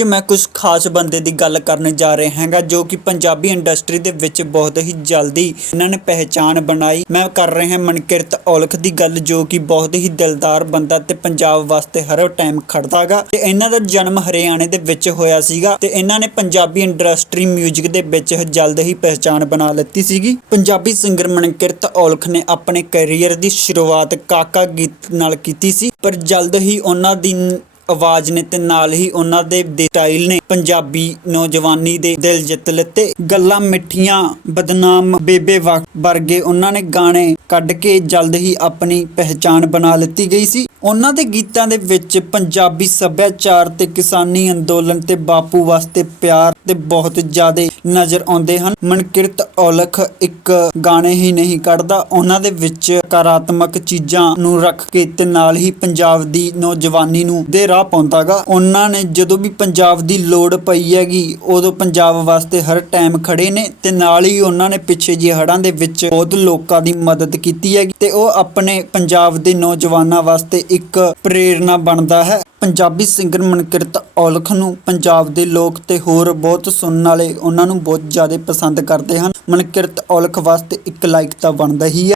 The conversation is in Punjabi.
ਅੱਜ ਮੈਂ ਕੁਝ ਖਾਸ ਬੰਦੇ ਦੀ ਗੱਲ ਕਰਨ ਜਾ ਰਿਹਾ ਹਾਂਗਾ, ਜੋ ਕਿ ਪੰਜਾਬੀ ਇੰਡਸਟਰੀ ਦੇ ਵਿੱਚ ਬਹੁਤ ਹੀ ਜਲਦੀ ਇਹਨਾਂ ਨੇ ਪਹਿਚਾਣ ਬਣਾਈ। ਮੈਂ ਕਰ ਰਿਹਾ ਹਾਂ ਮਨਕਿਰਤ ਔਲਖ ਦੀ ਗੱਲ, ਜੋ ਕਿ ਬਹੁਤ ਹੀ ਦਿਲਦਾਰ ਬੰਦਾ ਤੇ ਪੰਜਾਬ ਵਾਸਤੇ ਹਰ ਟਾਈਮ ਖੜਦਾਗਾ। ਤੇ ਇਹਨਾਂ ਦਾ ਜਨਮ ਹਰਿਆਣੇ ਦੇ ਵਿੱਚ ਹੋਇਆ ਸੀਗਾ ਤੇ ਇਹਨਾਂ ਨੇ ਪੰਜਾਬੀ ਇੰਡਸਟਰੀ 뮤직 ਦੇ ਵਿੱਚ ਜਲਦ ਹੀ ਪਹਿਚਾਣ ਬਣਾ ਲਿੱਤੀ ਸੀਗੀ। ਪੰਜਾਬੀ ਸਿੰਗਰ ਮਨਕਿਰਤ ਔਲਖ ਨੇ ਆਪਣੇ ਕੈਰੀਅਰ ਦੀ ਸ਼ੁਰੂਆਤ ਕਾਕਾ ਗੀਤ ਨਾਲ ਕੀਤੀ ਸੀ, ਪਰ ਜਲਦ ਹੀ ਉਹਨਾਂ ਦੀ ਆਵਾਜ਼ ਨੇ ਤੇ ਨਾਲ ਹੀ ਉਹਨਾਂ ਦੇ ਸਟਾਈਲ ਨੇ। ਪੰਜਾਬੀ ਨੌਜਵਾਨੀ ਦੇ ਦਿਲ ਜਿੱਤ ਲਿੱਤੇ। ਗੱਲਾਂ ਮਿੱਠੀਆਂ, ਬਦਨਾਮ ਬੇਬੇ ਵਰਗੇ ਉਹਨਾਂ ਨੇ ਗਾਣੇ ਕੱਢ ਕੇ ਜਲਦ ਹੀ ਆਪਣੀ ਪਹਿਚਾਣ ਬਣਾ ਲਿੱਤੀ ਗਈ ਸੀ। ਉਹਨਾਂ ਦੇ ਗੀਤਾਂ ਦੇ ਵਿੱਚ ਪੰਜਾਬੀ ਸੱਭਿਆਚਾਰ ਤੇ ਕਿਸਾਨੀ ਅੰਦੋਲਨ ਤੇ ਬਾਪੂ ਵਾਸਤੇ ਪਿਆਰ ਤੇ ਬਹੁਤ ਜ਼ਿਆਦਾ ਨਜ਼ਰ ਆਉਂਦੇ ਹਨ। ਮਨਕਿਰਤ ਔਲਖ ਇੱਕ ਗਾਣੇ ਹੀ ਨਹੀਂ ਕੱਢਦਾ। ਉਹਨਾਂ ਦੇ ਵਿੱਚ ਕਾਰਾਤਮਕ ਚੀਜ਼ਾਂ ਨੂੰ ਰੱਖ ਕੇ ਤੇ ਨਾਲ ਹੀ ਪੰਜਾਬ ਦੀ ਨੌਜਵਾਨੀ ਨੂੰ ਦੇ ਰਾਹ ਪਾਉਂਦਾਗਾ। ਉਹਨਾਂ ਨੇ ਜਦੋਂ ਵੀ ਪੰਜਾਬ ਦੀ ਲੋੜ ਪਈ ਹੈਗੀ, ਉਦੋਂ ਪੰਜਾਬ ਵਾਸਤੇ ਹਰ ਟਾਈਮ ਖੜੇ ਨੇ ਤੇ ਨਾਲ ਹੀ ਉਹਨਾਂ ਨੇ ਪਿੱਛੇ ਜਿਹੇ ਹੜ੍ਹਾਂ ਦੇ ਵਿੱਚ ਬਹੁਤ ਲੋਕਾਂ ਦੀ ਮਦਦ ਕੀਤੀ ਹੈਗੀ ਤੇ ਉਹ ਆਪਣੇ ਪੰਜਾਬ ਦੇ ਨੌਜਵਾਨਾਂ ਵਾਸਤੇ ਇੱਕ ਪ੍ਰੇਰਣਾ ਬਣਦਾ ਹੈ। ਪੰਜਾਬੀ ਸਿੰਗਰ ਮਨਕਿਰਤ ਔਲਖ ਨੂੰ ਪੰਜਾਬ ਦੇ ਲੋਕ ਤੇ ਹੋਰ ਬਹੁਤ ਸੁਣਨ ਵਾਲੇ ਉਹਨਾਂ ਨੂੰ ਬਹੁਤ ਜ਼ਿਆਦਾ ਪਸੰਦ ਕਰਦੇ ਹਨ। ਮਨਕਿਰਤ ਔਲਖ ਵਾਸਤੇ ਇੱਕ ਲਾਈਕ ਤਾਂ ਬਣਦਾ ਹੀ ਹੈ।